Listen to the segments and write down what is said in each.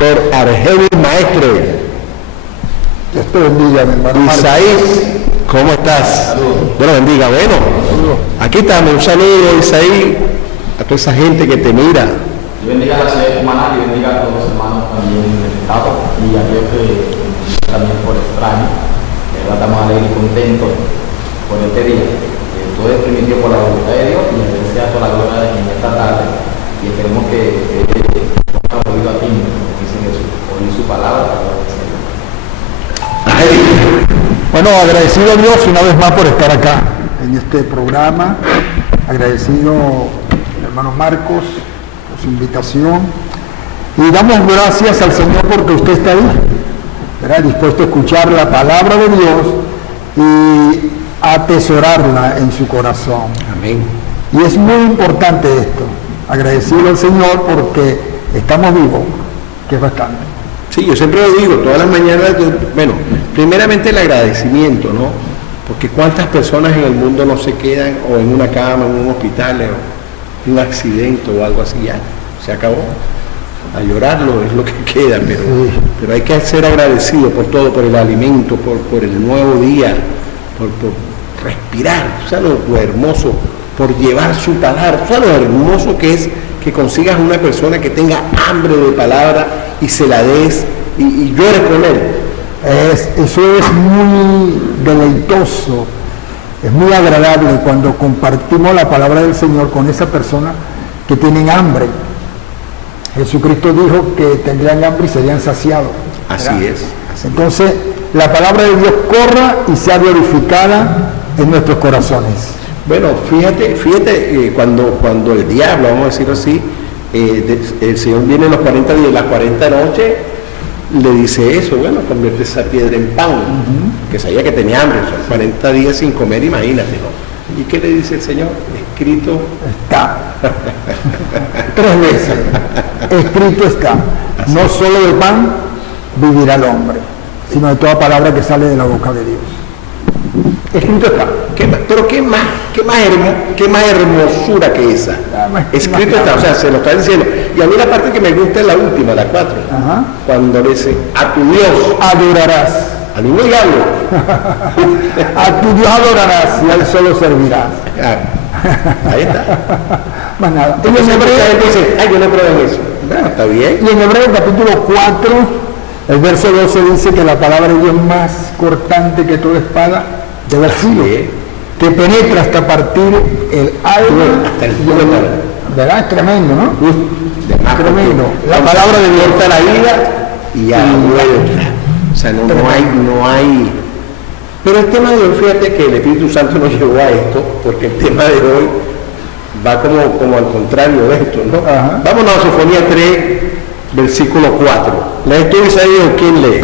Pastor Argenis Maestre. Dios te bendiga, mi hermano. Isaí, ¿cómo estás? Saludos. Dios lo bendiga. Bueno, aquí estamos. Un saludo, Isaí, a toda esa gente que te mira. Dios bendiga a la ciudad de Cumaná y bendiga a todos los hermanos también del Estado y a Dios que también por extraño. De verdad estamos alegres y contentos por este día. Todo es permitido por la voluntad de Dios y agradecer a toda la gloria en esta tarde. Y esperemos que nos oído a ti, dice Jesús, oír su palabra. Bueno, agradecido a Dios una vez más por estar acá en este programa. Agradecido al hermano Marcos por su invitación. Y damos gracias al Señor porque usted está ahí, ¿verdad? Dispuesto a escuchar la palabra de Dios y atesorarla en su corazón. Amén. Y es muy importante esto. Agradecido al Señor porque estamos vivos, que es bastante. Sí, yo siempre lo digo, todas las mañanas, bueno, primeramente el agradecimiento, ¿no? Porque cuántas personas en el mundo no se quedan o en una cama, en un hospital, o un accidente o algo así, ya, se acabó. A llorarlo es lo que queda, pero hay que ser agradecido por todo, por el alimento, por el nuevo día, por respirar, ¿sabes lo hermoso? Por llevar su palabra, ¿sabes lo hermoso que es que consigas una persona que tenga hambre de palabra y se la des y llore con él? Eso es muy deleitoso, es muy agradable cuando compartimos la palabra del Señor con esa persona que tienen hambre. Jesucristo dijo que tendrían hambre y serían saciados. Así es. Entonces, la palabra de Dios corra y sea glorificada en nuestros corazones. Bueno, fíjate cuando el diablo, vamos a decirlo así, el Señor viene en los 40 días, las 40 noches, le dice eso, bueno, convierte esa piedra en pan, que sabía que tenía hambre, o sea, 40 días sin comer, imagínate, ¿no? ¿Y qué le dice el Señor? Escrito está. 3 veces. Escrito está. No solo de pan vivirá el hombre, sino de toda palabra que sale de la boca de Dios. Escrito está. Pero qué más hermosura que esa. Escrito está, o sea, se lo está diciendo. Y a mí la parte que me gusta es la última, la 4. Cuando dice, a tu Dios adorarás. Al mismo diablo. A tu Dios adorarás y a él solo servirás. Ahí está. Más nada. Y en Hebreo dice, ay, yo no creo en eso. Bueno, está bien. Y en Hebreo capítulo 4, el verso 12 dice que la palabra de Dios es más cortante que toda espada de dos filos, que penetra hasta partir el alma hasta el ¿verdad? Es tremendo, ¿no? Tremendo. La palabra de Dios corta la vida y a la vida. O sea, no hay. Pero el tema de hoy, fíjate que el Espíritu Santo nos llevó a esto, porque el tema de hoy va como al contrario de esto, ¿no? Vámonos a Sofonía 3, versículo 4. ¿Lees tú, Isaías, o quién lee?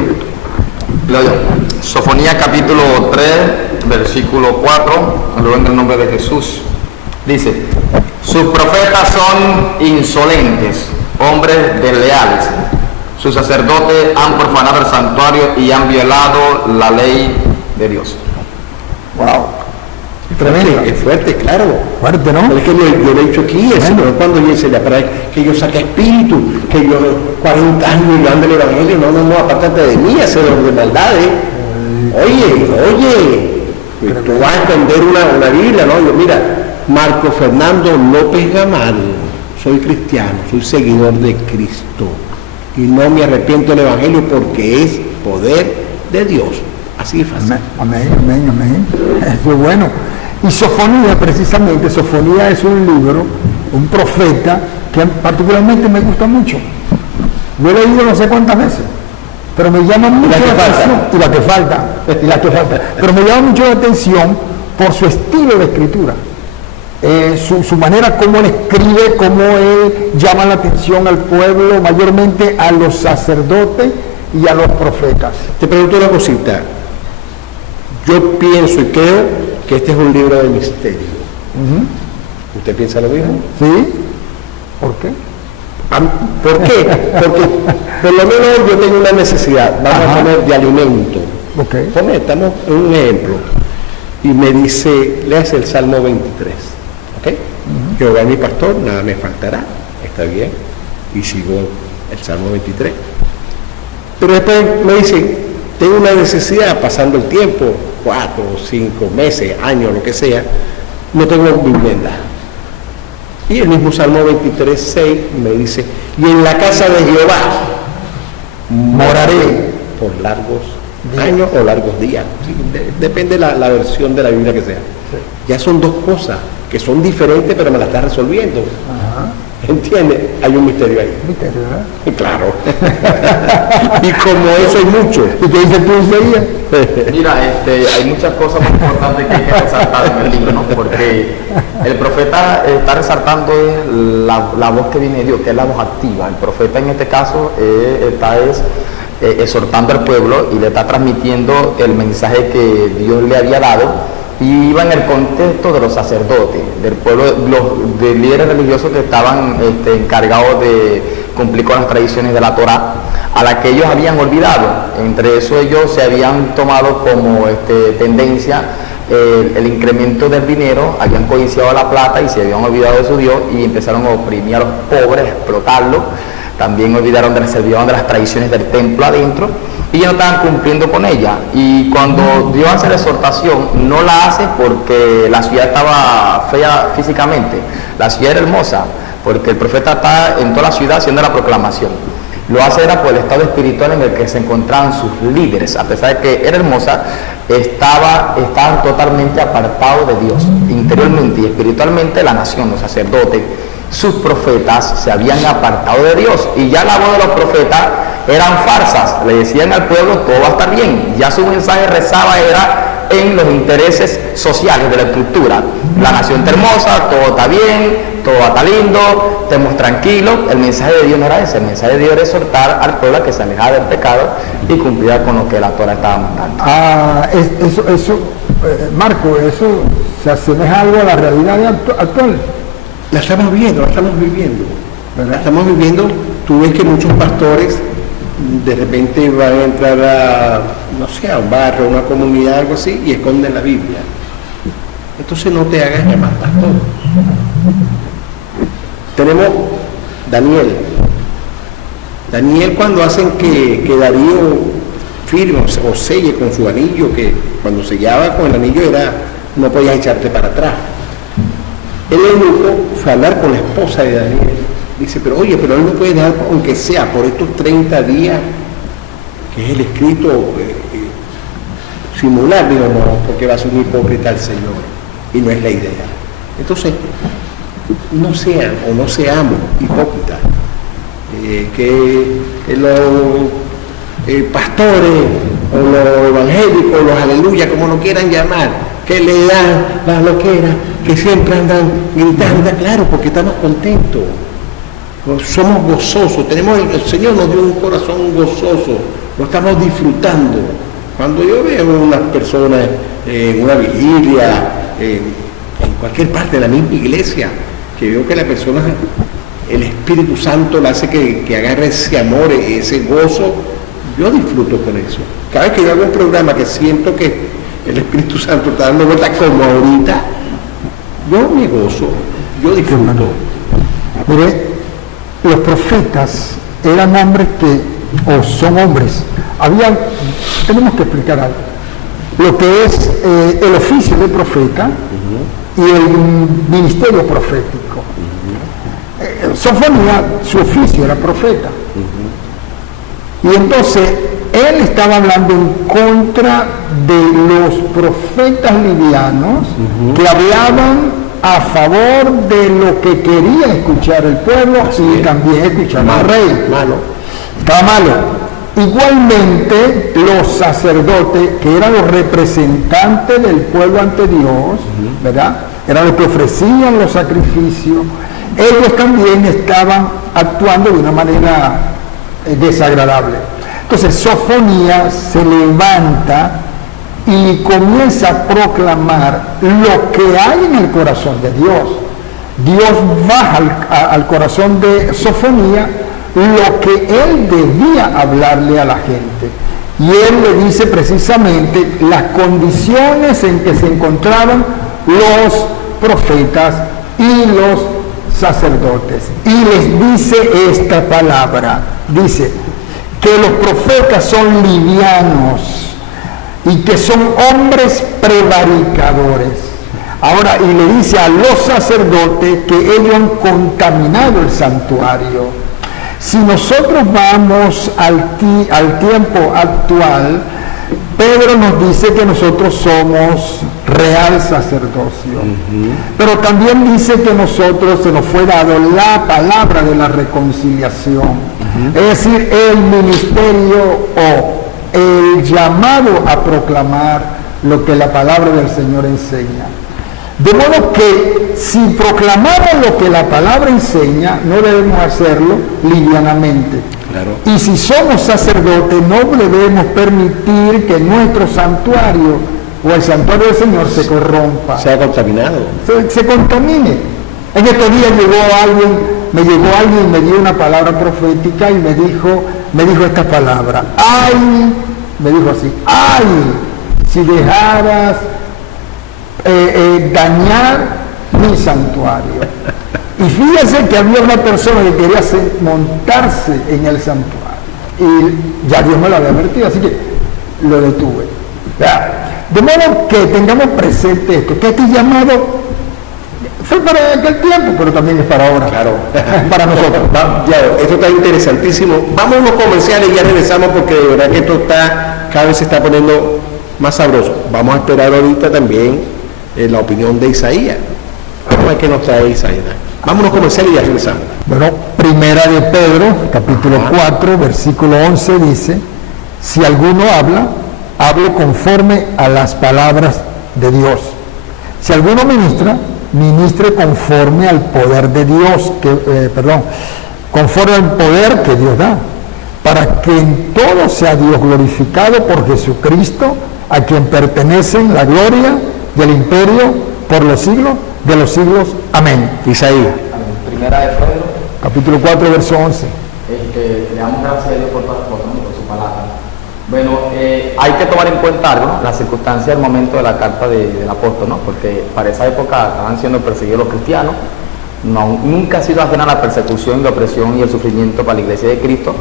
Leo yo. Sofonía capítulo 3, versículo 4, luego en el nombre de Jesús. Dice, sus profetas son insolentes, hombres desleales. Sus sacerdotes han profanado el santuario y han violado la ley de Dios. Wow. Es fuerte, claro. Fuerte, ¿no? Pero es que yo le he dicho aquí, el Señor cuando dice que yo saque espíritu, que yo 40 años yo ando en el Evangelio, no, apártate de mí, hacedor de maldades. Oye, tú vas a entender una Biblia, ¿no? Yo, mira, Marco Fernando López Gamal, soy cristiano, soy seguidor de Cristo y no me arrepiento del Evangelio porque es poder de Dios. Así es fácil. Amén. Eso es bueno. Y Sofonía, precisamente, Sofonía es un libro, un profeta, que particularmente me gusta mucho. Yo he leído no sé cuántas veces, pero me llama mucho la atención. Y la que falta. Pero me llama mucho la atención por su estilo de escritura. Su manera como él escribe, cómo él llama la atención al pueblo, mayormente a los sacerdotes y a los profetas. Te pregunto una cosita. Yo pienso y creo que este es un libro de misterio. ¿Usted piensa lo mismo? Sí. ¿Por qué? ¿Por qué? Porque por lo menos yo tengo una necesidad, vamos a poner de alimento. Estamos en un ejemplo. Y me dice, leas el Salmo 23. ¿Ok? Jehová es mi pastor, nada me faltará. Está bien. Y sigo el Salmo 23. Pero después me dicen, tengo una necesidad, pasando el tiempo, 4, 5 meses, años, lo que sea, no tengo vivienda. Y el mismo Salmo 23, 6 me dice, y en la casa de Jehová moraré por largos años o largos días. Sí, depende la versión de la Biblia que sea. Sí. Ya son dos cosas que son diferentes, pero me las está resolviendo. Ajá. ¿Entiendes? Hay un misterio ahí. Misterio, ¿verdad? Claro. Y como eso hay mucho. ¿Y qué dice tú enseguida? Mira, hay muchas cosas muy importantes que hay que resaltar en el libro, ¿no? Porque el profeta está resaltando la voz que viene de Dios, que es la voz activa. El profeta en este caso está exhortando al pueblo y le está transmitiendo el mensaje que Dios le había dado, y iba en el contexto de los sacerdotes, del pueblo, de líderes religiosos que estaban encargados de cumplir con las tradiciones de la Torá, a la que ellos habían olvidado. Entre eso ellos se habían tomado como tendencia el incremento del dinero, habían codiciado la plata y se habían olvidado de su Dios y empezaron a oprimir a los pobres, a explotarlos. También se olvidaron de las tradiciones del templo adentro y ya no estaban cumpliendo con ella. Y cuando Dios hace la exhortación, no la hace porque la ciudad estaba fea físicamente, la ciudad era hermosa, porque el profeta está en toda la ciudad haciendo la proclamación. Lo hace era por el estado espiritual en el que se encontraban sus líderes. A pesar de que era hermosa, estaban totalmente apartados de Dios, interiormente y espiritualmente. La nación, los sacerdotes, sus profetas se habían apartado de Dios, y ya la voz de los profetas eran farsas. Le decían al pueblo, todo va a estar bien. Ya su mensaje rezaba era en los intereses sociales de la estructura. La nación está hermosa, todo está bien, todo va a estar lindo, estemos tranquilos. El mensaje de Dios no era ese. El mensaje de Dios era exhortar al pueblo a que se alejara del pecado y cumpliera con lo que la Torá estaba mandando. Marco, eso se asemeja algo a la realidad actual. La estamos viendo, la estamos viviendo. La estamos viviendo. Tú ves que muchos pastores de repente van a entrar a, no sé, a un barrio, a una comunidad, algo así, y esconden la Biblia. Entonces no te hagas llamar pastor. Tenemos Daniel. Daniel, cuando hacen que Darío firme o selle con su anillo, que cuando sellaba con el anillo no podías echarte para atrás. El eunuco fue a hablar con la esposa de Daniel. Dice, pero él no puede dejar, aunque sea por estos 30 días, que es el escrito simular. Digo, no, porque va a ser un hipócrita al Señor, y no es la idea. Entonces, no sean o no seamos hipócritas. Que los pastores o los evangélicos, los aleluya, como lo quieran llamar, que le dan las loqueras, que siempre andan gritando, claro, porque estamos contentos, somos gozosos, el Señor nos dio un corazón gozoso, lo estamos disfrutando. Cuando yo veo unas personas en una vigilia, en cualquier parte de la misma iglesia, que veo que la persona, el Espíritu Santo le hace que agarre ese amor, ese gozo, yo disfruto con eso. Cada vez que yo hago un programa que siento que el Espíritu Santo está dando vueltas como ahorita, yo me gozo, yo disfruto. Mire, los profetas eran hombres o son hombres. Tenemos que explicar algo. Lo que es el oficio de profeta y el ministerio profético. Sofonía, su oficio era profeta. Y entonces él estaba hablando en contra de los profetas livianos que hablaban a favor de lo que quería escuchar el pueblo y también escuchar al rey. Estaba malo. Igualmente los sacerdotes, que eran los representantes del pueblo ante Dios, ¿verdad? Eran los que ofrecían los sacrificios. Ellos también estaban actuando de una manera desagradable. Entonces Sofonías se levanta y comienza a proclamar lo que hay en el corazón de Dios. Dios baja al corazón de Sofonías lo que él debía hablarle a la gente. Y él le dice precisamente las condiciones en que se encontraban los profetas y los sacerdotes y les dice esta palabra. Dice que los profetas son livianos y que son hombres prevaricadores. Ahora, y le dice a los sacerdotes que ellos han contaminado el santuario. Si nosotros vamos al tiempo actual, Pedro nos dice que nosotros somos real sacerdocio, pero también dice que nosotros se nos fue dado la palabra de la reconciliación, es decir, el ministerio o el llamado a proclamar lo que la palabra del Señor enseña. De modo que si proclamamos lo que la palabra enseña, no debemos hacerlo livianamente. Claro. Y si somos sacerdotes, no debemos permitir que nuestro santuario o el santuario del Señor se corrompa, Se ha contaminado. se contamine. En estos días me llegó alguien y me dio una palabra profética y me dijo esta palabra: ay, me dijo así, ay, si dejaras dañar mi santuario. Y fíjense que había una persona que quería montarse en el santuario y ya Dios me lo había advertido, así que lo detuve. De modo que tengamos presente esto, que este llamado fue para aquel tiempo, pero también es para ahora. Claro. Para nosotros. Ya, esto está interesantísimo. Vamos a los comerciales y ya regresamos, porque de verdad que esto cada vez se está poniendo más sabroso. Vamos a esperar ahorita también la opinión de Isaías. Vamos a ver qué nos trae Isaías. Vámonos comerciales y ya regresamos. Bueno, primera de Pedro, capítulo 4, versículo 11 dice: si alguno habla, hable conforme a las palabras de Dios. Si alguno ministra, ministre conforme al poder de Dios, conforme al poder que Dios da, para que en todo sea Dios glorificado por Jesucristo, a quien pertenecen la gloria y el imperio por los siglos de los siglos. Amén. Isaías. Primera de Pedro. Capítulo 4, verso 11. Le damos gracias a Dios por todas las cosas, ¿no? Por su palabra. Bueno, hay que tomar en cuenta algo, ¿no? La circunstancia del momento de la carta del apóstol, ¿no? Porque para esa época estaban siendo perseguidos los cristianos. Nunca ha sido ajena a la persecución, la opresión y el sufrimiento para la iglesia de Cristo.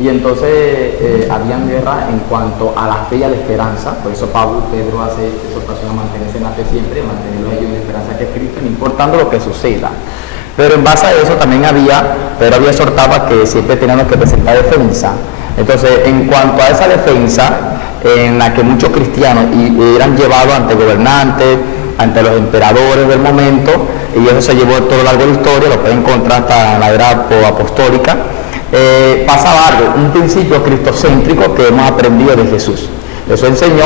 Y entonces habían guerra en cuanto a la fe y a la esperanza. Por eso Pedro hace exhortación a mantenerse en la fe siempre, a mantenerlo ellos en la esperanza que es Cristo, no importando lo que suceda. Pero en base a eso también Pedro había exhortado que siempre teníamos que presentar defensa. Entonces, en cuanto a esa defensa, en la que muchos cristianos eran llevados ante gobernantes, ante los emperadores del momento, y eso se llevó todo largo de la historia, lo pueden encontrar hasta en la era apostólica. Pasaba algo, un principio cristocéntrico que hemos aprendido de Jesús. Eso enseñó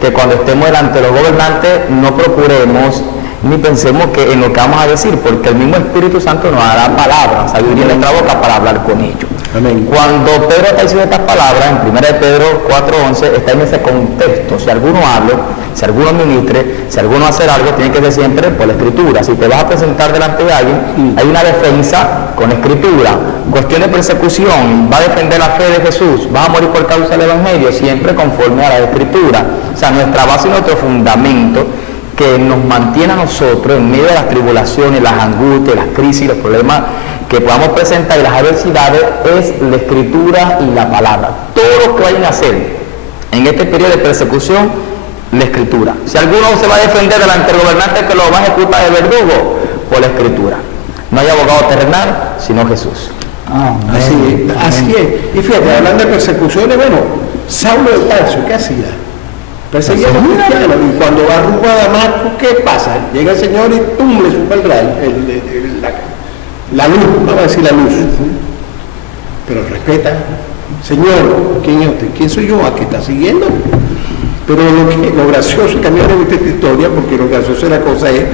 que cuando estemos delante de los gobernantes no procuremos ni pensemos que en lo que vamos a decir, porque el mismo Espíritu Santo nos dará palabras, sabiduría en nuestra boca para hablar con ellos. Amén. Cuando Pedro está diciendo estas palabras, en 1 de Pedro 4:11, está en ese contexto. Si alguno habla, si alguno ministre, si alguno hace algo, tiene que ser siempre por la Escritura. Si te vas a presentar delante de alguien, hay una defensa con Escritura. Cuestión de persecución, va a defender la fe de Jesús, vas a morir por causa del Evangelio, siempre conforme a la Escritura. O sea, nuestra base y nuestro fundamento que nos mantiene a nosotros en medio de las tribulaciones, las angustias, las crisis, los problemas que podamos presentar y las adversidades, es la Escritura y la palabra. Todo lo que vayan a hacer en este periodo de persecución, la Escritura. Si alguno se va a defender delante del gobernante que lo va a ejecutar de verdugo, por la Escritura. No hay abogado terrenal, sino Jesús. Así es. Y fíjate, hablando de persecuciones, bueno, Saulo de Tarso, ¿qué hacía? Perseguía a los cristianos, y cuando va rumbo a Damasco, ¿qué pasa? Llega el Señor y ¡tum!, le sube la luz, vamos a decir la luz. Pero respeta, Señor, ¿quién es usted? ¿Quién soy yo? ¿A qué está siguiendo? Pero lo gracioso, y también me gusta esta historia, porque lo gracioso de la cosa es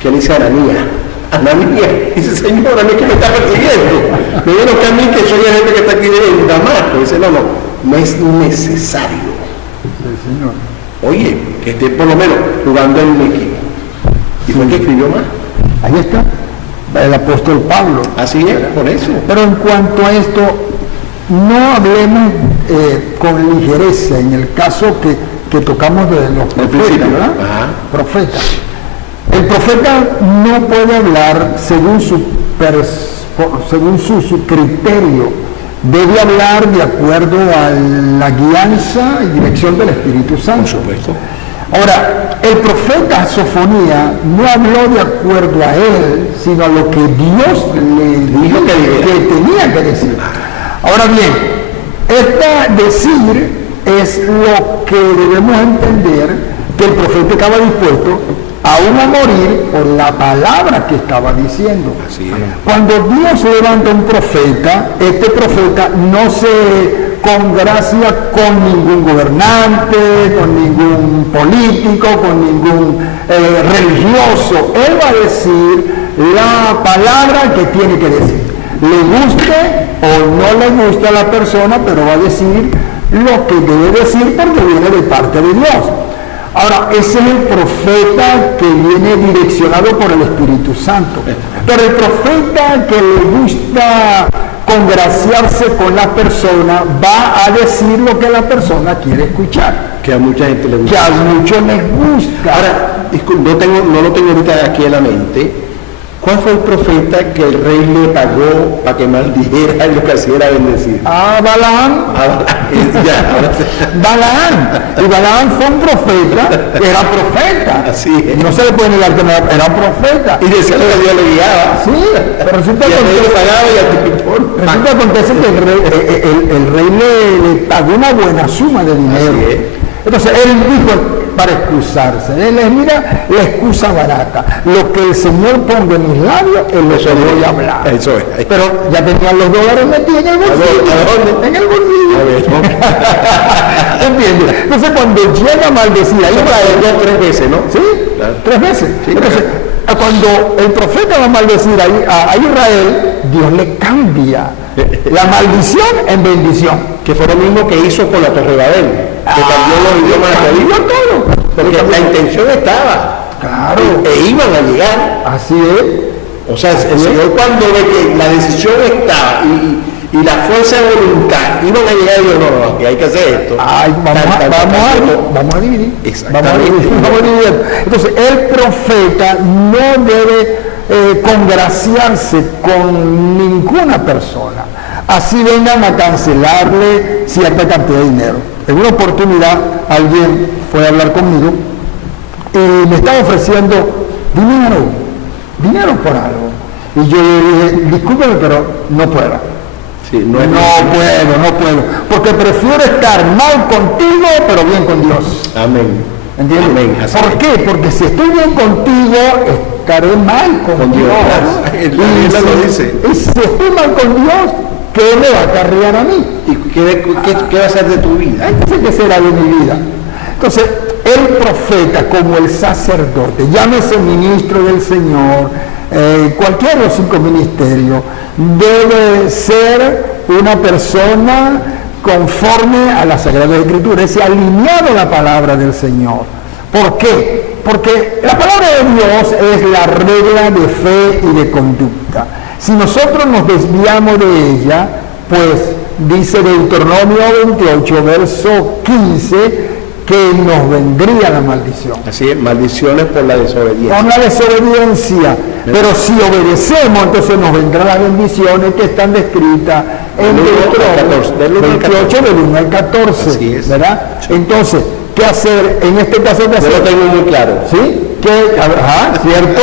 que le dice a Ananías, dice: Señor, a mí que me está persiguiendo, me dijeron que a mí, que soy el jefe que está aquí en Damasco. Dice: no es necesario. Señor. Oye, que esté por lo menos jugando en un equipo. Y fue el que escribió más. Ahí está, el apóstol Pablo. Así es, por eso. Pero en cuanto a esto, no hablemos con ligereza en el caso que tocamos de los profetas, ¿verdad? Ajá. Profetas. El profeta no puede hablar según su según su criterio, debe hablar de acuerdo a la guianza y dirección del Espíritu Santo. Por supuesto. Ahora, el profeta Sofonía no habló de acuerdo a él, sino a lo que Dios le dijo que tenía que decir. Ahora bien, decir es lo que debemos entender que el profeta estaba dispuesto aún a morir por la palabra que estaba diciendo. Así es. Cuando Dios levanta un profeta, este profeta no se congracia con ningún gobernante, con ningún político, con ningún religioso. Él va a decir la palabra que tiene que decir. Le guste o no le guste a la persona, pero va a decir lo que debe decir porque viene de parte de Dios. Ahora, ese es el profeta que viene direccionado por el Espíritu Santo. Pero el profeta que le gusta congraciarse con la persona va a decir lo que la persona quiere escuchar. Que a mucha gente le gusta. Que a muchos les gusta. Ahora, no lo tengo ahorita aquí en la mente. ¿Cuál fue el profeta que el rey le pagó para que maldijera y lo que hacía era bendecir? Balaam. Balaam. Y Balaam fue un profeta, era profeta. Así es. No se le puede negar que era profeta. Y decía lo que Dios le guiaba. Sí, pero resulta Y el rey le pagaba y al tipo. Resulta acontece que el rey le pagó una buena suma de dinero. Así es. Entonces él dijo para excusarse. Él les mira la excusa barata. Lo que el Señor ponga en mis labios, él lo voy a hablar. Eso es. Pero ya tenían los dólares metidos en el bolsillo. ¿A dónde? En el bolsillo. ¿Entiendes? Entonces cuando llega a maldecir a Israel, 3 veces, ¿no? ¿sí? Claro. 3 veces. Sí, entonces, cuando el profeta va a maldecir a Israel, Dios le cambia la maldición en bendición. Que fue lo mismo que hizo con la Torre de Babel, que cambió los idiomas cambió todo. porque la intención estaba. Claro. E iban a llegar. Así es. O sea, el Señor cuando ve que la decisión estaba y la fuerza de voluntad iban a llegar y dijo, no, que hay que hacer esto. Ay, vamos a dividir. Exactamente. Vamos a dividir. Entonces, el profeta no debe congraciarse con ninguna persona. Así vengan a cancelarle cierta cantidad de dinero. En una oportunidad alguien fue a hablar conmigo y me estaba ofreciendo dinero por algo. Y yo le dije, discúlpeme, pero no puedo. Sí, no puedo, porque prefiero estar mal contigo, pero bien con Dios. Amén. ¿Entiendes? Amén. ¿Por qué? Porque si estoy bien contigo, estaré mal con Dios. La lo dice. Y si estoy mal con Dios, ¿qué me va a acarrear a mí? ¿Y qué va a ser de tu vida? Entonces, ¿qué será de mi vida? Entonces, el profeta como el sacerdote, llámese ministro del Señor, cualquiera de los 5 ministerios, debe ser una persona conforme a la Sagrada Escritura, es alineado a la palabra del Señor. ¿Por qué? Porque la palabra de Dios es la regla de fe y de conducta. Si nosotros nos desviamos de ella, pues dice Deuteronomio 28, verso 15, que nos vendría la maldición. Así es, maldiciones por la desobediencia. Por la desobediencia. Pero si obedecemos, entonces nos vendrán las bendiciones que están descritas en Deuteronomio 28, del 1 al 14. Así es. ¿Verdad? Sí. Entonces, ¿qué hacer? En este caso, ¿qué hacer? Yo lo tengo muy claro. ¿Sí? ¿Cierto?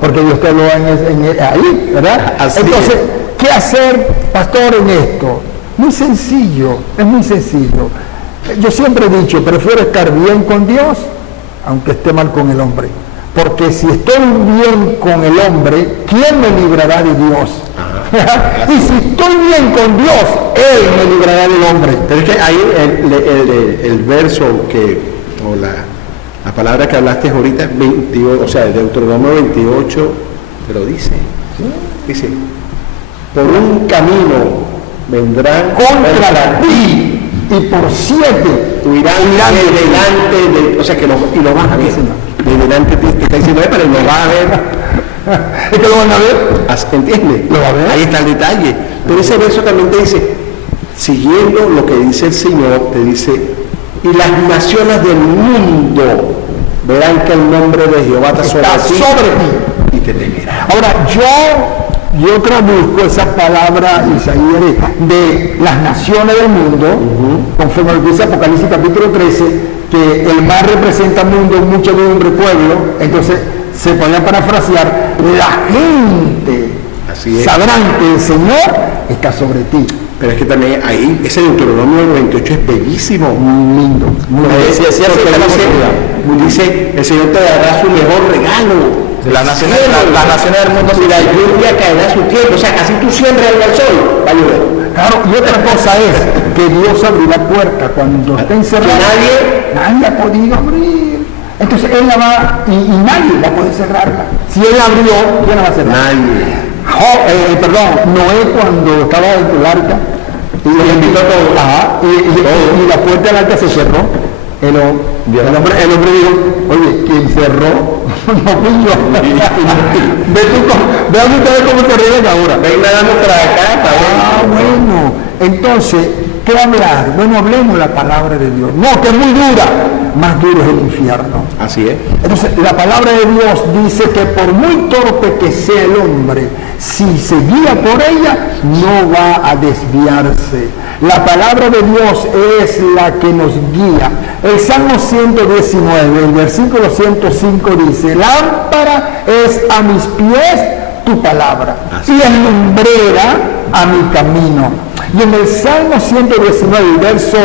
Porque Dios te lo ahí, ¿verdad? Así entonces, es. ¿qué hacer, pastor, en esto? Muy sencillo, es muy sencillo. Yo siempre he dicho, prefiero estar bien con Dios, aunque esté mal con el hombre. Porque si estoy bien con el hombre, ¿quién me librará de Dios? Y si estoy bien con Dios, Él me librará del hombre. Pero es que ahí el verso o la palabra que hablaste ahorita, 28, o sea, el Deuteronomio 28, te lo dice. ¿Sí? Dice, por un camino vendrán contra ti. Y por 7 irán delante de, o sea que lo vas a ver, de delante te está diciendo, pero lo vas a ver. ¿Es que lo van a ver? ¿Entiendes? ¿Lo va a ver? Ahí está el detalle. Pero ese verso también te dice, siguiendo lo que dice el Señor, te dice, y las naciones del mundo verán que el nombre de Jehová está sobre ti y te temerán. Ahora, yo traduzco esa palabra Isaías de las naciones del mundo, conforme a lo que dice Apocalipsis capítulo 13, que el mar representa mundo, muchedumbre, pueblo, entonces se podía parafrasear, la gente sabrán que el Señor está sobre ti. Pero es que también ahí, ese Deuteronomio 28 es bellísimo. Muy lindo. Muy lindo. Dice, el Señor te dará su mejor regalo. Las naciones del mundo, y la lluvia caerá a su tiempo. O sea, casi tú siembras el sol, va a llover. Claro, y otra cosa es que Dios abrió la puerta cuando está encerrado. Nadie ha podido abrir. Entonces Él la va, y nadie va a poder cerrarla. Si Él abrió, ¿quién la va a cerrar? Nadie. Noé cuando estaba dentro del arca, y le invitó a todos, y la puerta del arca se cerró. El hombre dijo, oye, quien cerró no fui yo. Vean ustedes cómo se ríen ahora. Venga dando para acá. Bueno, entonces, ¿qué hablar? Bueno, hablemos la palabra de Dios. No, que es muy dura. Más duro es el infierno. Así es. Entonces, la palabra de Dios dice que por muy torpe que sea el hombre, si se guía por ella, no va a desviarse. La palabra de Dios es la que nos guía. El Salmo 119, el versículo 105 dice, lámpara es a mis pies tu palabra y es lumbrera a mi camino. Y en el Salmo 119, el verso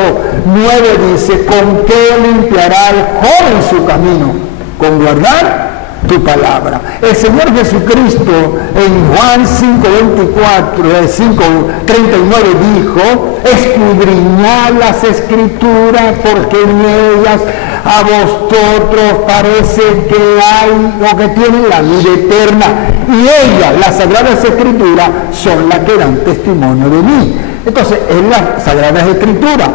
9 dice, ¿con qué limpiará el joven su camino? Con guardar tu palabra. El Señor Jesucristo en Juan 5:24, 5:39 dijo, escudriñad las Escrituras porque en ellas a vosotros parece que hay o que tienen la vida eterna, y ellas, las Sagradas Escrituras, son las que dan testimonio de mí. Entonces, es las Sagradas Escrituras,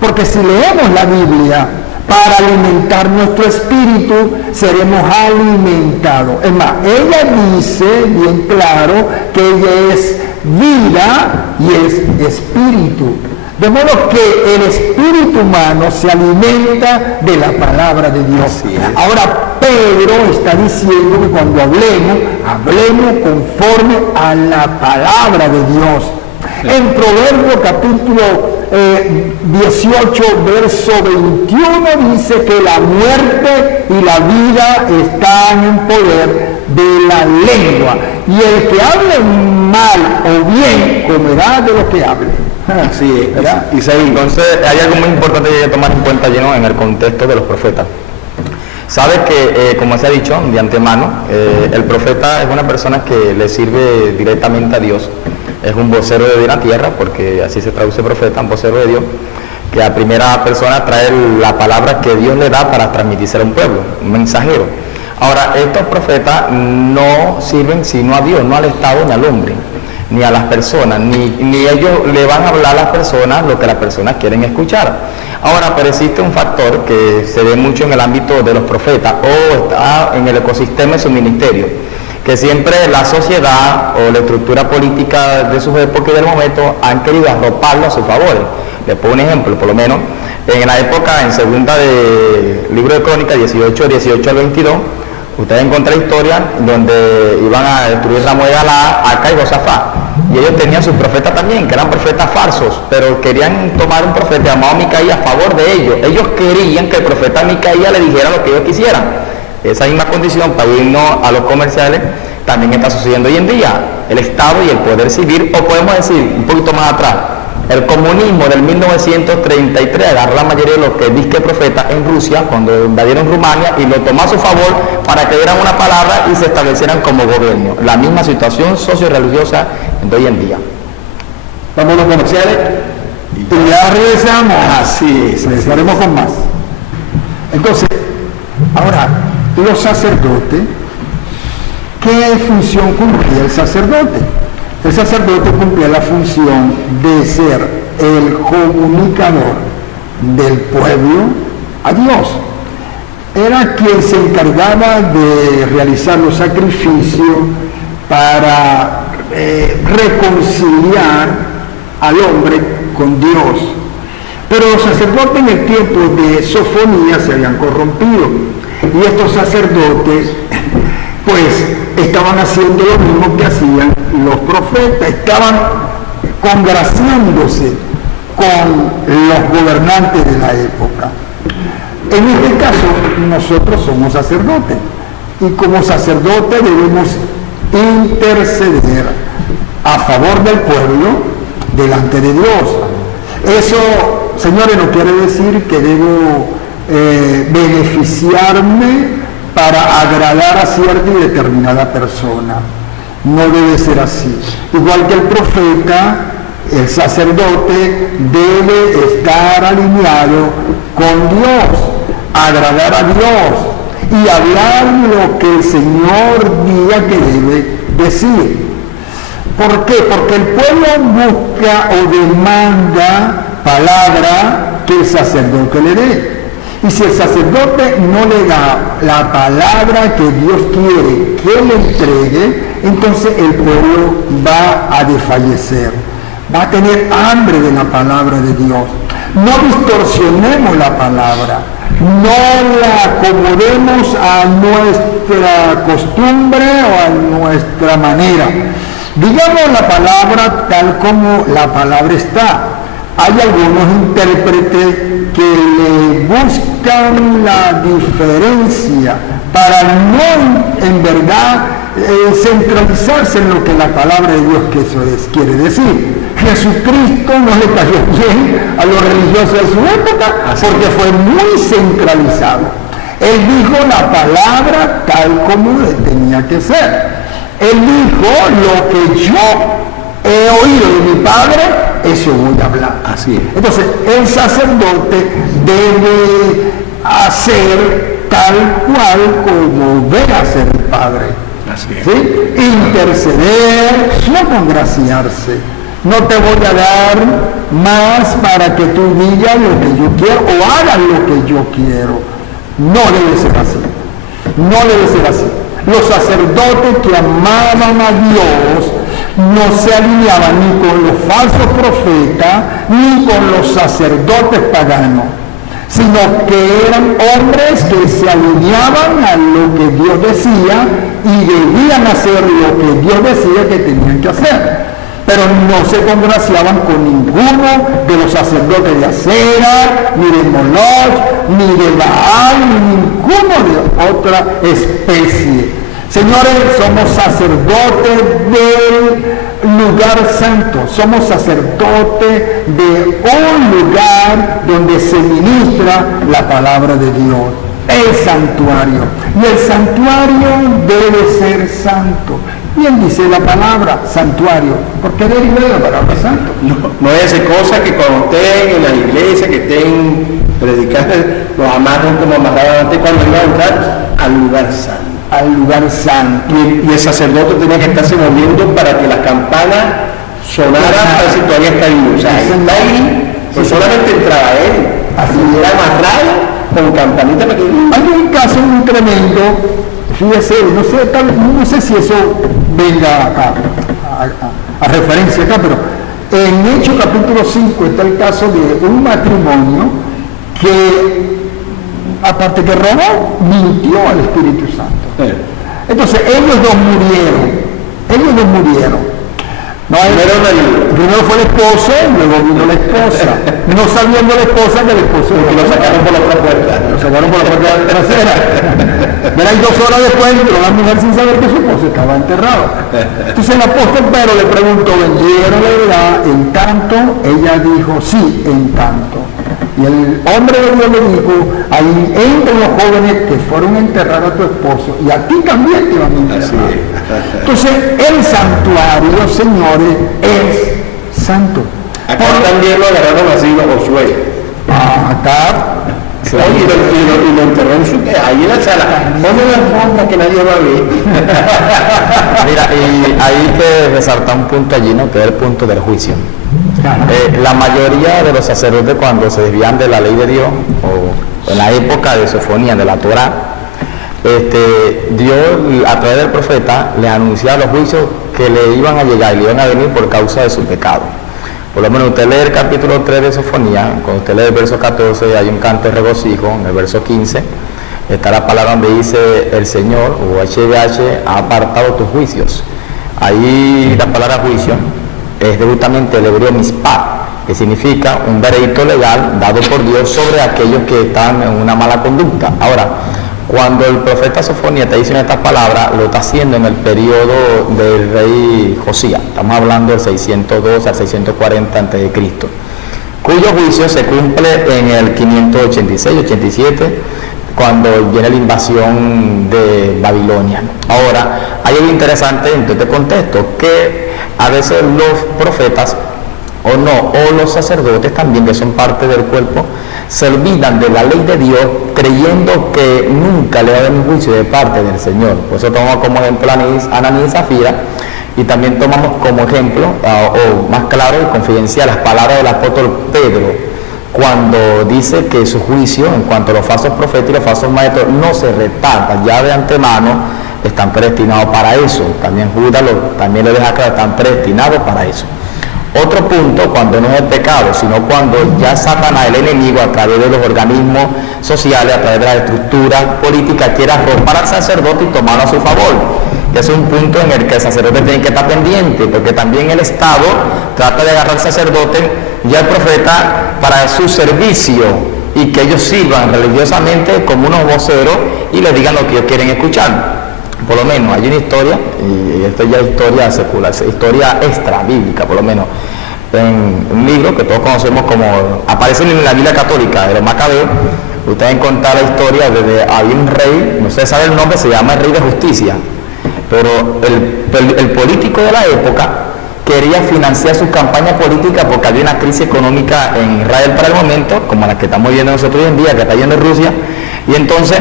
porque si leemos la Biblia para alimentar nuestro espíritu, seremos alimentados. Es más, ella dice bien claro que ella es vida y es espíritu. De modo que el espíritu humano se alimenta de la palabra de Dios. Ahora, Pedro está diciendo que cuando hablemos conforme a la palabra de Dios. En Proverbios capítulo 18, verso 21 dice que la muerte y la vida están en poder de la lengua, y el que hable mal o bien comerá de lo que hable. Así es, ¿verdad? Entonces hay algo muy importante que hay que tomar en cuenta, lleno en el contexto de los profetas. Sabe que, como se ha dicho de antemano, el profeta es una persona que le sirve directamente a Dios. Es un vocero de Dios en la tierra, porque así se traduce profeta, un vocero de Dios, que a primera persona trae la palabra que Dios le da para transmitirse a un pueblo, un mensajero. Ahora, estos profetas no sirven sino a Dios, no al Estado ni al hombre, ni a las personas, ni ellos le van a hablar a las personas lo que las personas quieren escuchar. Ahora, pero existe un factor que se ve mucho en el ámbito de los profetas, o está en el ecosistema de su ministerio, que siempre la sociedad o la estructura política de sus épocas y del momento han querido arroparlo a su favor. Les pongo un ejemplo, por lo menos en la época, en segunda de libro de Crónicas 18 al 22, ustedes encuentran historias donde iban a destruir Ramón de Galaad, Acá y Josafat, y ellos tenían sus profetas también, que eran profetas falsos, pero querían tomar un profeta llamado Micaías a favor de ellos. Ellos querían que el profeta Micaías le dijera lo que ellos quisieran. Esa misma condición, para irnos a los comerciales, también está sucediendo hoy en día. El Estado y el poder civil, o podemos decir un poquito más atrás, el comunismo del 1933 agarró la mayoría de los que disque profetas en Rusia cuando invadieron Rumania y lo tomó a su favor para que dieran una palabra y se establecieran como gobierno. La misma situación socio-religiosa de hoy en día. Vamos a los comerciales y ya regresamos. Así es. Regresaremos con más. Entonces, ahora, los sacerdotes, ¿qué función cumplía el sacerdote? El sacerdote cumplía la función de ser el comunicador del pueblo a Dios. Era quien se encargaba de realizar los sacrificios para reconciliar al hombre con Dios. Pero los sacerdotes en el tiempo de Sofonías se habían corrompido, y estos sacerdotes pues estaban haciendo lo mismo que hacían los profetas, estaban congraciándose con los gobernantes de la época. En este caso, nosotros somos sacerdotes y como sacerdotes debemos interceder a favor del pueblo delante de Dios. Eso, señores, no quiere decir que debo beneficiarme para agradar a cierta y determinada persona. No debe ser así. Igual que el profeta, el sacerdote debe estar alineado con Dios, agradar a Dios y hablar lo que el Señor diga que debe decir. ¿Por qué? Porque el pueblo busca o demanda palabra que el sacerdote le dé. Y si el sacerdote no le da la palabra que Dios quiere que le entregue, entonces el pueblo va a desfallecer, va a tener hambre de la palabra de Dios. No distorsionemos la palabra, no la acomodemos a nuestra costumbre o a nuestra manera. Digamos la palabra tal como la palabra está. Hay algunos intérpretes que le buscan la diferencia para no en verdad centralizarse en lo que la palabra de Dios quiere decir. Jesucristo no le cayó bien a los religiosos de su época porque fue muy centralizado. Él dijo la palabra tal como tenía que ser. Él dijo lo que yo he oído de mi Padre, eso voy a hablar. Así es. Entonces, el sacerdote debe hacer tal cual como ve hacer el Padre. Así es. ¿Sí? Interceder, no congraciarse. No te voy a dar más para que tú digas lo que yo quiero o hagas lo que yo quiero. No debe ser así. No debe ser así. Los sacerdotes que amaban a Dios no se alineaban ni con los falsos profetas ni con los sacerdotes paganos, sino que eran hombres que se alineaban a lo que Dios decía y debían hacer lo que Dios decía que tenían que hacer. Pero no se congraciaban con ninguno de los sacerdotes de Acera, ni de Moloch, ni de Baal, ni ninguno de otra especie. Señores, somos sacerdotes del lugar santo, somos sacerdotes de un lugar donde se ministra la palabra de Dios, el santuario. Y el santuario debe ser santo. Bien dice la palabra santuario, porque deriva de la palabra santo. No es esa cosa que cuando estén en la iglesia, que estén predicando, los amarran como amarraban antes cuando iban a entrar al lugar santo. Al lugar santo. Y el sacerdote tenía que estarse moviendo para que la campana sonara para si todavía está vivo. O sea, está ahí, pues solamente entraba él. Así era amarrado con campanita para que... Hay un caso muy tremendo, fíjese, no sé si eso venga a referencia acá, pero en Hechos capítulo 5 está el caso de un matrimonio que, aparte que robó, mintió al Espíritu Santo. Entonces ellos dos murieron. Primero fue el esposo, luego vino la esposa. No sabiendo la esposa que el esposo lo sacaron por la otra puerta. Lo sacaron por la puerta trasera. Verán, 2 horas después entró la mujer sin saber que su esposo estaba enterrado. Entonces el apóstol Pedro le preguntó, ¿vendieron la verdad en tanto? Ella dijo, sí, en tanto. Y el hombre de Dios le dijo, ahí entran los jóvenes que fueron a enterrar a tu esposo y a ti también te van a enterrar. Entonces el santuario, señores, es santo. Acá también lo agarraron así los Josué. Acá. Y lo enterró en su... Ahí en la sala. Ponme la forma que nadie va a ver. Mira, y hay que resaltar un punto allí, ¿no? Que es el punto del juicio. La mayoría de los sacerdotes, cuando se desvían de la ley de Dios, o en la época de Sofonía, de la Torá, Dios a través del profeta le anunciaba los juicios que le iban a llegar y le iban a venir por causa de su pecado. Por lo menos usted lee el capítulo 3 de Sofonía, cuando usted lee el verso 14 hay un canto de regocijo, en el verso 15 está la palabra donde dice el Señor, o HDH, ha apartado tus juicios. Ahí la palabra juicio es justamente el hebreo mispah, que significa un veredicto legal dado por Dios sobre aquellos que están en una mala conducta. Ahora, cuando el profeta Sofonías está diciendo estas palabras, lo está haciendo en el periodo del rey Josías. Estamos hablando del 602 al 640 a.C., cuyo juicio se cumple en el 586-87, cuando viene la invasión de Babilonia. Ahora, hay algo interesante en este contexto, que a veces los profetas o los sacerdotes también, que son parte del cuerpo, se olvidan de la ley de Dios, creyendo que nunca le va a haber un juicio de parte del Señor. Por eso tomamos como ejemplo a Ananías y Zafira, y también tomamos como ejemplo, o más claro y confidencial, las palabras del apóstol Pedro, cuando dice que su juicio en cuanto a los falsos profetas y los falsos maestros no se retarda, ya de antemano están predestinados para eso. También Judas también le deja claro, están predestinados para eso. Otro punto, cuando no es el pecado, sino cuando ya Satanás, el enemigo, a través de los organismos sociales, a través de la estructura política, quiere arropar al sacerdote y tomarlo a su favor. Ese es un punto en el que el sacerdote tiene que estar pendiente, porque también el Estado trata de agarrar al sacerdote y al profeta para su servicio, y que ellos sirvan religiosamente como unos voceros y les digan lo que ellos quieren escuchar. Por lo menos hay una historia, y esto ya es historia secular, historia extra bíblica, por lo menos, en un libro que todos conocemos como, aparece en la Biblia católica, de los Macabeos. Ustedes encontrar la historia de había un rey, no se sabe el nombre, se llama el Rey de Justicia, pero el político de la época quería financiar su campaña política porque había una crisis económica en Israel para el momento, como la que estamos viendo nosotros hoy en día, que está yendo Rusia, y entonces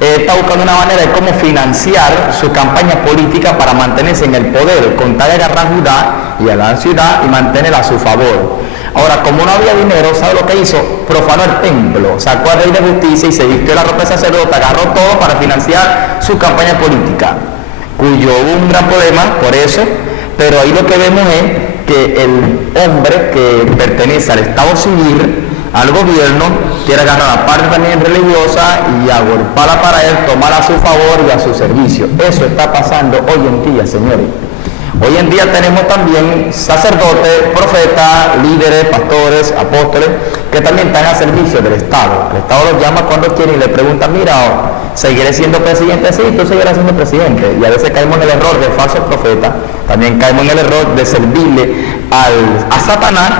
está buscando una manera de cómo financiar su campaña política para mantenerse en el poder, con tal de agarrar Judá y a la ciudad y mantenerla a su favor. Ahora, como no había dinero, ¿sabe lo que hizo? Profanó el templo, sacó al Rey de Justicia y se vistió la ropa de sacerdote, agarró todo para financiar su campaña política, cuyo hubo un gran problema por eso, pero ahí lo que vemos es que el hombre que pertenece al Estado civil, al gobierno, quiere agarrar la parte también religiosa y agolparla para él, tomarla a su favor y a su servicio. Eso está pasando hoy en día, señores. Hoy en día tenemos también sacerdotes, profetas, líderes, pastores, apóstoles, que también están a servicio del Estado. El Estado los llama cuando quiere y le pregunta, mira, ¿seguiré siendo presidente? Sí, tú seguirás siendo presidente. Y a veces caemos en el error de falsos profetas, también caemos en el error de servirle a Satanás,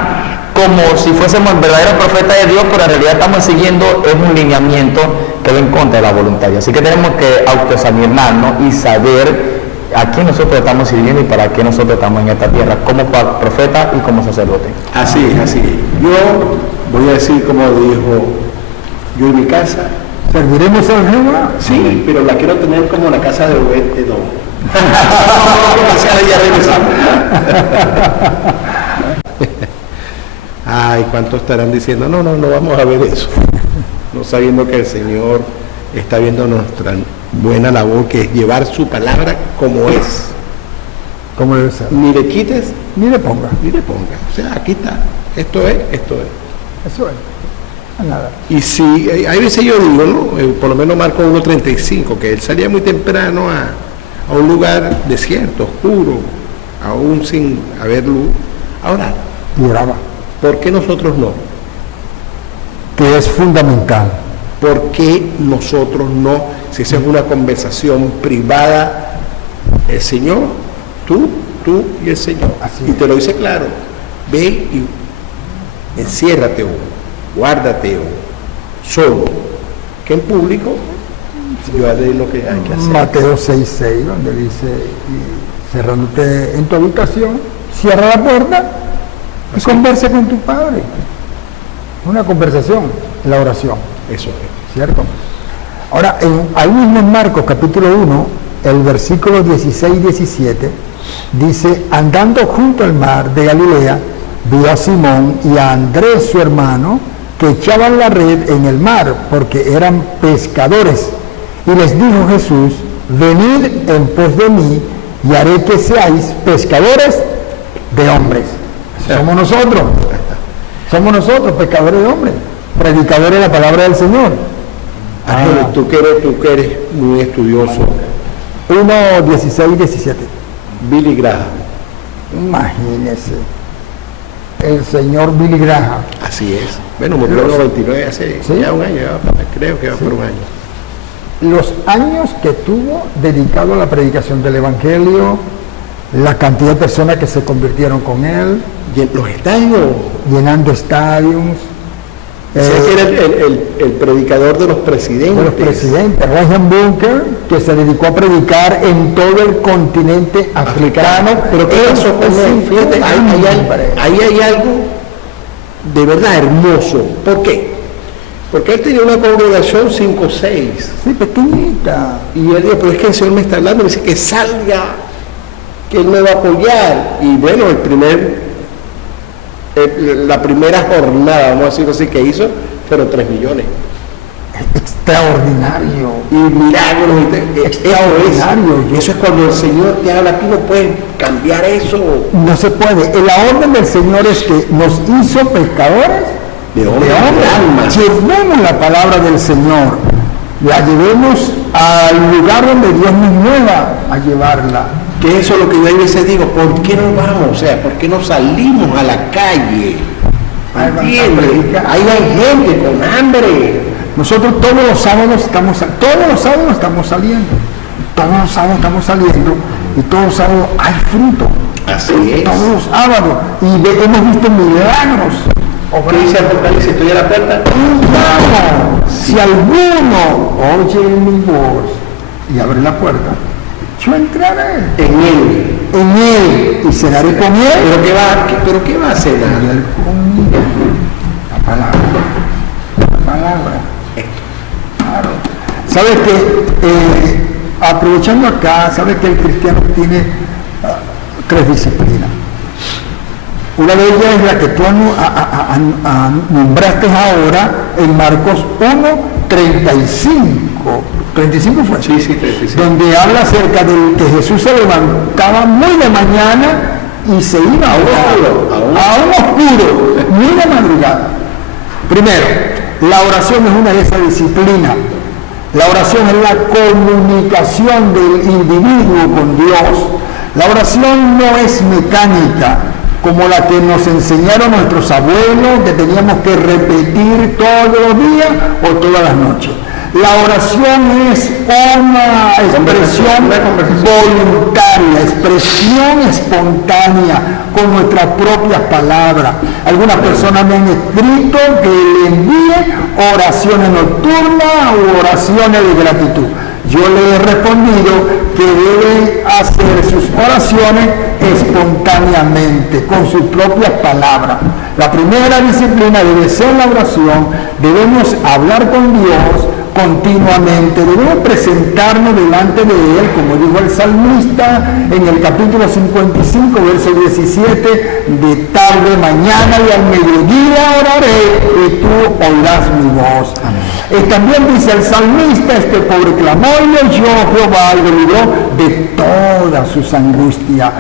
como si fuésemos el verdadero profeta de Dios, pero en realidad estamos siguiendo un lineamiento que va en contra de la voluntad de Dios. Así que tenemos que autoexaminarnos y saber a quién nosotros estamos sirviendo y para qué nosotros estamos en esta tierra, como profeta y como sacerdote. Así es, así es. Yo voy a decir como dijo, yo en mi casa, ¿serviremos a Jehová? sí, pero la quiero tener como la casa de Obed-Edom. Ya regresamos. Ay, ¿cuántos estarán diciendo? No vamos a ver eso. No sabiendo que el Señor está viendo nuestra buena labor, que es llevar su palabra como es. Como debe ser. Ni le quites, Ni le ponga. ni le pongas. O sea, aquí está. Esto es, esto es. Eso es. Nada. Y si, hay veces yo digo, ¿no? Por lo menos Marcos 1:35, que él salía muy temprano a un lugar desierto, oscuro, aún sin haber luz. Ahora, Y oraba. ¿por qué nosotros no? Que es fundamental. ¿Por qué nosotros no? Si esa es una conversación privada, el Señor, tú y el Señor. Así Y es. te lo dice claro. Ve y enciérrate o guárdate o solo. Que en público yo haré lo que hay que hacer. Mateo 6:6, donde dice, y cerrándote en tu habitación, cierra la puerta y conversa con tu padre. Una conversación, la oración, Eso es. ¿cierto? Ahora, ahí mismo en Marcos capítulo 1, el versículo 16 y 17, dice, andando junto al mar de Galilea, vio a Simón y a Andrés su hermano, que echaban la red en el mar, porque eran pescadores. Y les dijo Jesús, venid en pos de mí, y haré que seáis pescadores de hombres. Somos nosotros, pescadores de hombres, predicadores de la palabra del Señor. Ángel, tú que eres muy estudioso, 1, 16, 17. Billy Graham. Imagínese. El señor Billy Graham. Así es. Bueno, murió en el 99, hace ¿Sí? ya un año, creo que va por un año. Los años que tuvo dedicado a la predicación del Evangelio, la cantidad de personas que se convirtieron con él, Y en los estadios, llenando estadios, ¿sabes que era el predicador de los presidentes? de los presidentes, Ryan Bunker, que se dedicó a predicar en todo el continente africano. Pero ¿qué pasó con él? Fíjate, ahí hay algo de verdad hermoso. ¿Por qué? Porque él tenía una congregación 5 o 6. Sí, pequeñita. Y él dijo, pero es que el Señor me está hablando, me dice que salga, que Él me va a apoyar. Y bueno, la primera jornada, vamos a decirlo así, que hizo, fueron 3 millones. Extraordinario. Y milagros, Extraordinario. eso es cuando el Señor te habla, aquí no puedes cambiar eso. No se puede. La orden del Señor es que nos hizo pescadores De de hombre, de alma. hombres. Llevemos la palabra del Señor, la llevemos al lugar donde Dios nos mueva a llevarla. Que eso es lo que yo a veces digo, ¿por qué no vamos? O sea, ¿por qué no salimos a la calle? ¿Entiendes? Ahí hay gente con hambre. Nosotros todos los sábados estamos saliendo, todos los sábados estamos saliendo y todos los sábados hay fruto. Así es. Todos los sábados y hemos visto milagros. ¿Qué dice Apocalipsis? Estoy a la puerta. Cuidado, si alguno oye mi voz y abre la puerta, yo entraré En él y cenaré con él. ¿Pero qué va a hacer? Y él conmigo. La palabra. Claro. ¿Sabes que aprovechando acá, sabes que el cristiano tiene 3 disciplinas? Una de ellas es la que tú nombraste ahora en Marcos 1, 35. 35 fue. Sí, 35. Donde habla acerca de que Jesús se levantaba muy de mañana y se iba a un oscuro, muy de madrugada. Primero, la oración es una de esas disciplinas. La oración es la comunicación del individuo con Dios. La oración no es mecánica, como la que nos enseñaron nuestros abuelos, que teníamos que repetir todos los días o todas las noches. La oración es una expresión voluntaria, expresión espontánea, con nuestras propias palabras. Algunas personas me han escrito que le envíe oraciones nocturnas o oraciones de gratitud. Yo le he respondido que debe hacer sus oraciones espontáneamente, con sus propias palabras. La primera disciplina debe ser la oración. Debemos hablar con Dios continuamente, debemos presentarnos delante de Él, como dijo el salmista en el capítulo 55, verso 17, de tarde, mañana y al mediodía oraré y tú oirás mi voz. También dice el salmista, este pobre clamó y oyó Jehová y lo libró de todas sus angustias.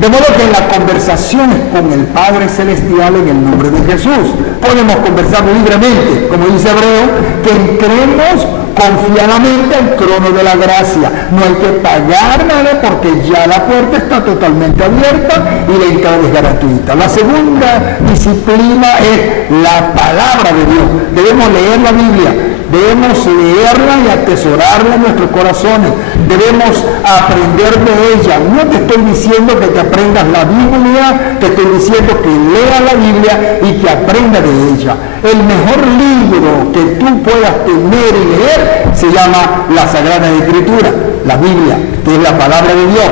De modo que en las conversaciones con el Padre Celestial en el nombre de Jesús podemos conversar libremente, como dice Hebreo, que entremos confiadamente al trono de la gracia. No hay que pagar nada porque ya la puerta está totalmente abierta y la entrada es gratuita. La segunda disciplina es la palabra de Dios. Debemos leer la Biblia. Debemos leerla y atesorarla en nuestros corazones. Debemos aprender de ella. No te estoy diciendo que te aprendas la Biblia, te estoy diciendo que leas la Biblia y que aprendas de ella. El mejor libro que tú puedas tener y leer se llama la Sagrada Escritura, la Biblia, que es la palabra de Dios.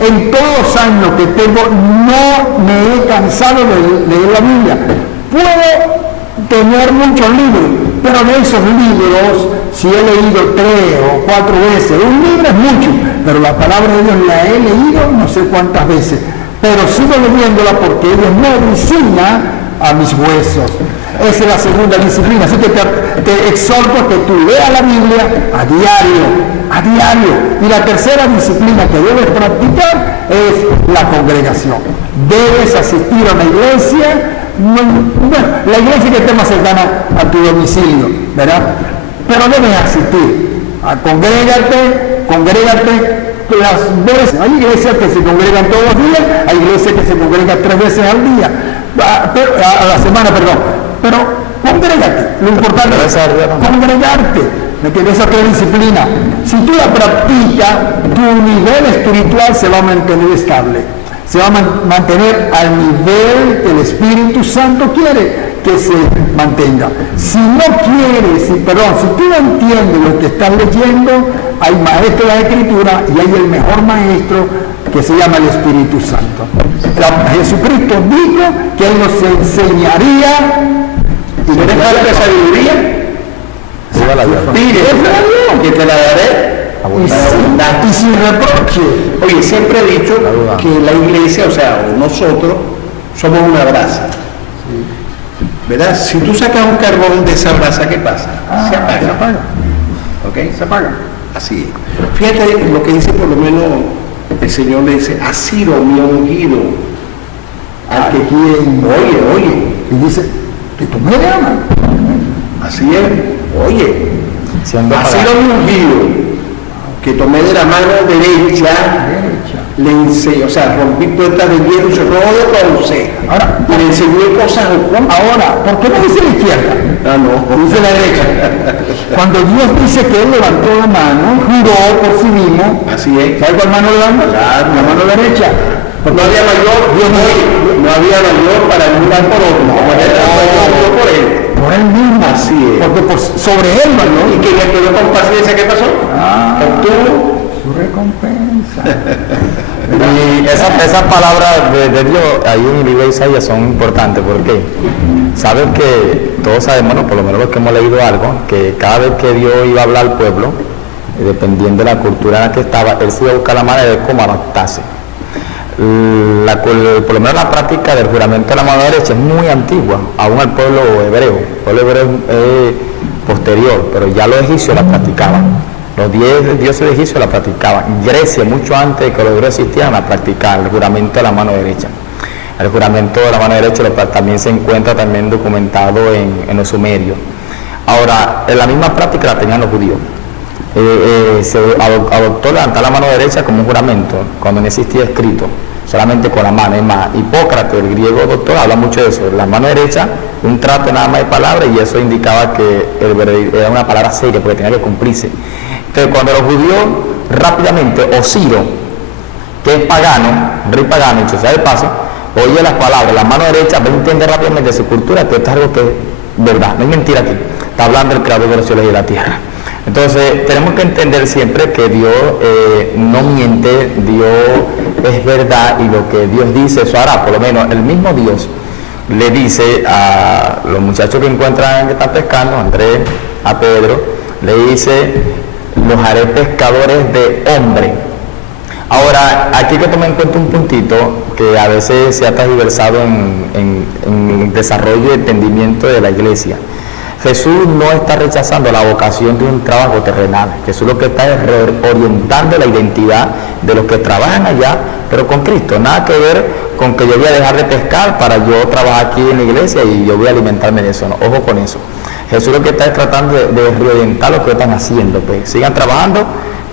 En todos los años que tengo no me he cansado de leer la Biblia. Puedo tener muchos libros, pero de esos libros, si he leído 3 o 4 veces, un libro es mucho, pero la palabra de Dios la he leído no sé cuántas veces, pero sigo leyéndola porque ella es medicina a mis huesos. Esa es la segunda disciplina, así que te exhorto a que tú leas la Biblia a diario. Y la tercera disciplina que debes practicar es la congregación. Debes asistir a una iglesia, la iglesia que esté más cercana a tu domicilio, ¿verdad? pero debes asistir. Congrégate las veces. Hay iglesias que se congregan todos los días, hay iglesias que se congregan 3 veces al día, a la semana, perdón. Pero congrégate. Lo importante es congregarte. ¿Me entiendes? Esa otra disciplina. Si tú la practicas, tu nivel espiritual se va a mantener estable. Se va a mantener al nivel que el Espíritu Santo quiere que se mantenga. Si no quieres, si tú no entiendes lo que estás leyendo, hay maestros de la Escritura y hay el mejor maestro que se llama el Espíritu Santo. Jesucristo dijo que Él nos enseñaría. ¿Y no te falta sabiduría? Pide, que te la daré. Y sin reproche. Oye, siempre he dicho que la iglesia, o sea, nosotros somos una brasa. ¿Verdad? Si tú sacas un carbón de esa brasa, ¿qué pasa? Se apaga. Se apaga. ¿Ok? Se apaga. Así es. Fíjate lo que dice por lo menos el Señor, le dice, ha sido mi ungido. Al que quien oye. Y dice, que tú me amas. Así es. Oye, ha sido mi ungido, que tomé de la mano derecha, le enseñé, o sea, rompí puertas de hierro, se robó de bronce. Ahora, le enseñé cosas ocultas. Ahora, ¿por qué no dice la izquierda? Dice la derecha. Cuando Dios dice que Él levantó la mano, juró por sí mismo. Así es. ¿Sabes cuál mano levanta? Claro, la mano derecha. Porque no había mayor, no había mayor para jurar por otro, como él por él. Por él mismo. Así es. Porque sobre él, ¿no? Y que le quedó con paciencia, ¿qué pasó? Obtuvo su recompensa. Y esas palabras de Dios ahí en el libro de Isaías son importantes. ¿Por qué? Sabes que todos sabemos, bueno, por lo menos los que hemos leído algo, que cada vez que Dios iba a hablar al pueblo, dependiendo de la cultura en la que estaba, Él se iba a buscar la manera de cómo adaptarse. Por lo menos la práctica del juramento de la mano derecha es muy antigua, aún al pueblo hebreo. El pueblo hebreo es posterior, pero ya los egipcios la practicaban. Los 10 dioses de Egipcio la practicaban. Grecia, mucho antes de que los hebreos existieran, la practicaban, el juramento de la mano derecha. El juramento de la mano derecha también se encuentra también documentado en los sumerios. Ahora, en la misma práctica la tenían los judíos. Se adoptó levantar la mano derecha como un juramento, cuando no existía escrito, solamente con la mano. Es más, Hipócrates, el griego doctor, habla mucho de eso. La mano derecha, un trato nada más de palabras, y eso indicaba que era una palabra seria, porque tenía que cumplirse. Entonces, cuando los judíos rápidamente, Osiro, que es pagano, rey pagano, dicho sea de paso, oye las palabras, la mano derecha, va a entender rápidamente de su cultura que esto es algo que es verdad, no hay mentira aquí, está hablando el creador de los cielos y de la tierra. Entonces, tenemos que entender siempre que Dios no miente, Dios es verdad, y lo que Dios dice, eso hará. Por lo menos el mismo Dios le dice a los muchachos que encuentran que están pescando, a Andrés, a Pedro, le dice, los haré pescadores de hombre. Ahora, aquí hay que tomar en cuenta un puntito que a veces se ha transversado en el desarrollo y entendimiento de la iglesia. Jesús no está rechazando la vocación de un trabajo terrenal. Jesús lo que está es orientando la identidad de los que trabajan allá, pero con Cristo. Nada que ver con que yo voy a dejar de pescar para yo trabajar aquí en la iglesia y yo voy a alimentarme de eso. No, ojo con eso. Jesús lo que está es tratando de reorientar lo que están haciendo. Pues sigan trabajando,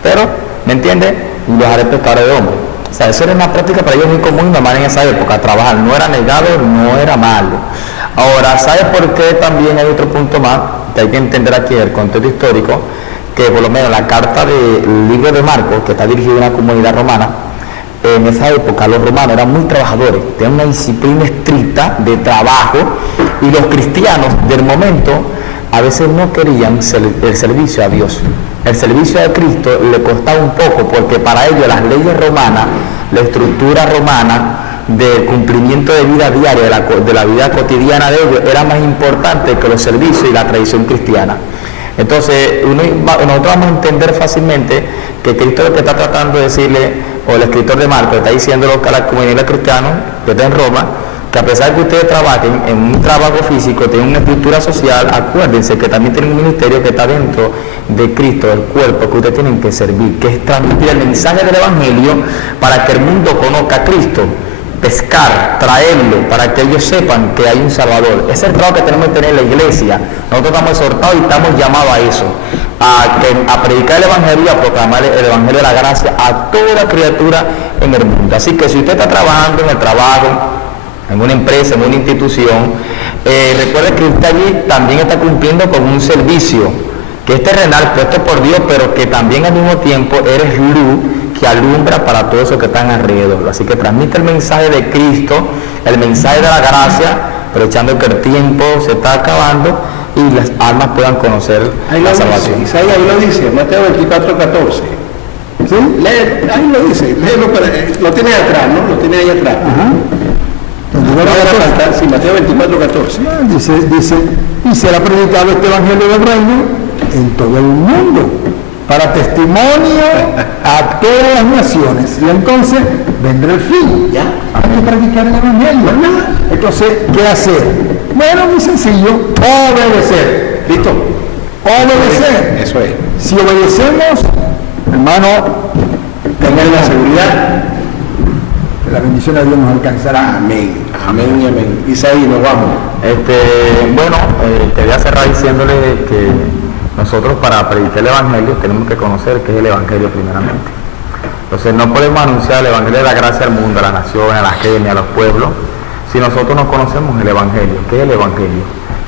pero, ¿me entiendes? Y los haré pescadores de hombres. O sea, eso era una práctica para ellos muy común y normal en esa época. Trabajar no era negado, no era malo. Ahora, ¿sabes por qué también hay otro punto más que hay que entender aquí en el contexto histórico? Que por lo menos la carta del libro de Marcos, que está dirigida a una comunidad romana, en esa época los romanos eran muy trabajadores, tenían una disciplina estricta de trabajo, y los cristianos del momento a veces no querían el servicio a Dios. El servicio a Cristo le costaba un poco, porque para ellos las leyes romanas, la estructura romana del cumplimiento de vida diaria, de la vida cotidiana de ellos, era más importante que los servicios y la tradición cristiana. Entonces, nosotros vamos a entender fácilmente que Cristo lo que está tratando de decirle, o el escritor de Marcos está diciendo a la comunidad cristiana que está en Roma, que a pesar de que ustedes trabajen en un trabajo físico, tienen una estructura social, acuérdense que también tienen un ministerio que está dentro de Cristo, del cuerpo, que ustedes tienen que servir, que es transmitir el mensaje del Evangelio para que el mundo conozca a Cristo. pescar, traerlo, para que ellos sepan que hay un Salvador. Ese es el trabajo que tenemos que tener en la iglesia. Nosotros estamos exhortados y estamos llamados a eso, a predicar el Evangelio y a proclamar el Evangelio de la gracia a toda criatura en el mundo. Así que si usted está trabajando en el trabajo, en una empresa, en una institución, recuerde que usted allí también está cumpliendo con un servicio que es terrenal, puesto por Dios, pero que también al mismo tiempo eres luz que alumbra para todos los que están alrededor. Así que transmite el mensaje de Cristo, el mensaje de la gracia, aprovechando que el tiempo se está acabando y las almas puedan conocer la salvación. Isaías ahí lo dice, Mateo 24:14. ¿Sí? Ahí lo dice, léelo, lo tiene atrás, ¿no? Lo tiene ahí atrás. Sí, Mateo 24:14. Dice, y será predicado este evangelio del reino en todo el mundo, para testimonio a todas las naciones, y entonces vendrá el fin. Ya, hay que predicar el evangelio. Entonces, ¿qué hacer? Bueno, muy sencillo, obedecer. ¿Listo? Obedecer. Eso es. Si obedecemos, hermano, Tengan la seguridad. la bendición de Dios nos alcanzará. Amén, amén y amén. Isaías, nos vamos. Bueno, quería cerrar diciéndole que nosotros para predicar el Evangelio tenemos que conocer qué es el Evangelio primeramente. Entonces no podemos anunciar el Evangelio de la gracia al mundo, a la nación, a la gente, a los pueblos, si nosotros no conocemos el Evangelio. ¿Qué es el Evangelio?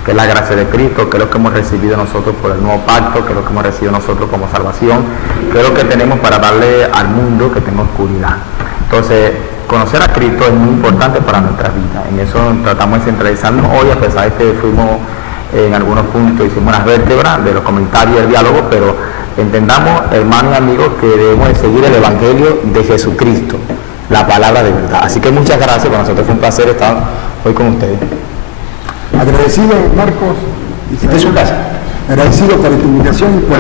Que es la gracia de Cristo, que es lo que hemos recibido nosotros por el nuevo pacto, que es lo que hemos recibido nosotros como salvación, que es lo que tenemos para darle al mundo que tenga oscuridad. Entonces, conocer a Cristo es muy importante para nuestra vida. En eso tratamos de centralizarnos hoy, a pesar de que fuimos en algunos puntos, hicimos unas vértebras de los comentarios y el diálogo, pero entendamos, hermanos y amigos, que debemos de seguir el Evangelio de Jesucristo, la palabra de verdad. Así que muchas gracias, para nosotros fue un placer estar hoy con ustedes. Agradecido, Marcos. Esta es su casa. Agradecido por tu invitación y por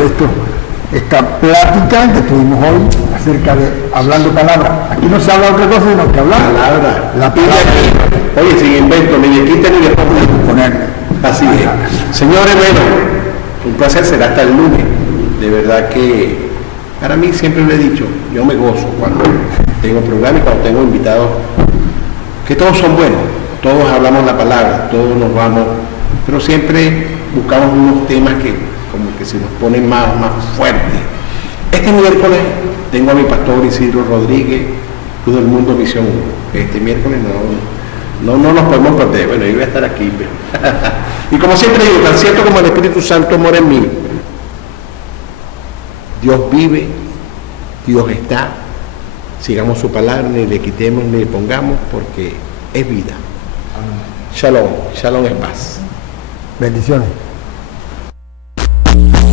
esta plática que tuvimos hoy acerca de hablando palabra. Aquí no se habla otra cosa sino que hablar. Palabra. La palabra. Oye, sin invento, ni le quita ni le Poner. Así es. Señores, bueno, un placer, será hasta el lunes. De verdad que para mí siempre lo he dicho, yo me gozo cuando tengo programas y cuando tengo invitados, que todos son buenos, todos hablamos la palabra, todos nos vamos, pero siempre buscamos unos temas que como que se nos ponen más fuertes. Este miércoles tengo a mi pastor Isidro Rodríguez, Luz del Mundo Misión 1. Este miércoles no nos podemos perder. Bueno, yo voy a estar aquí, pero y como siempre digo, tan cierto como el Espíritu Santo mora en mí, Dios vive, Dios está. Sigamos su palabra, ni le quitemos ni le pongamos, porque es vida. Shalom, shalom es paz. Bendiciones.